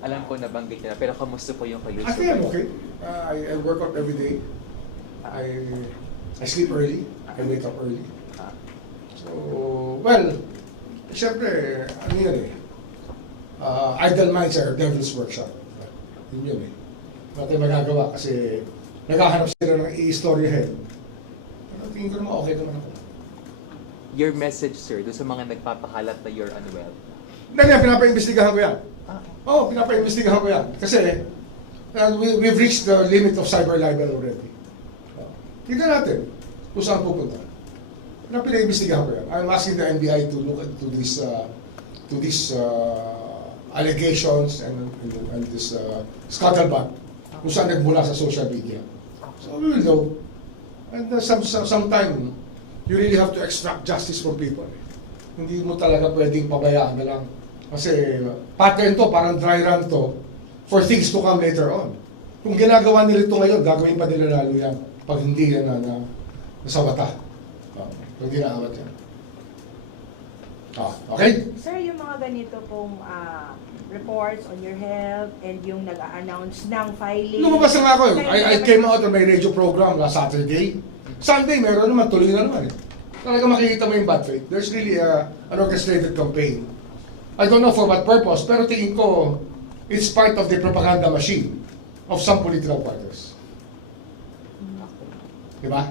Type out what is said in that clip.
Alam ko nabanggit niya na, pero kamusta po yung I kalusugan? think I'm okay. I work out every day. I sleep early. I wake up early. So, well, siyempre, ano yun eh. Idle minds are devil's workshop. Yun yun eh. Wala tayong magagawa kasi naghahanap sila ng i-istoryahin. Pero tingin ko naman okay naman ako. Your message, sir, doon sa mga nagpapakalat na you're unwell. Hindi, pinapaimbestigahan ko yan. Ah. Oo, pinapaimbestigahan ko yan. Kasi we've reached the limit of cyber libel already. Tignan natin kung saan pupunta. Pinaimbestigahan ko yan. I'm asking the NBI to look into these allegations and this scuttlebutt kung saan nagmula sa social media. So we will know. And sometime, you really have to extract justice from people. Hindi mo talaga pwedeng pabayaan na lang. Kasi pattern to, parang dry run to, for things to come later on. Kung ginagawa nila ito ngayon, gagawin pa nila lalo yan pag hindi yan na nasawata. Pag hindi naawat yan. Okay? Sir, yung mga ganito pong reports on your health and yung nag-a-announce ng filing. Lumabas na nga ako. I came out on my radio program last Saturday. Sunday, meron naman, tuloy na naman. Talaga makikita mo yung bad faith. There's really an orchestrated campaign. I don't know for what purpose, pero tingin ko, it's part of the propaganda machine of some political parties. Diba?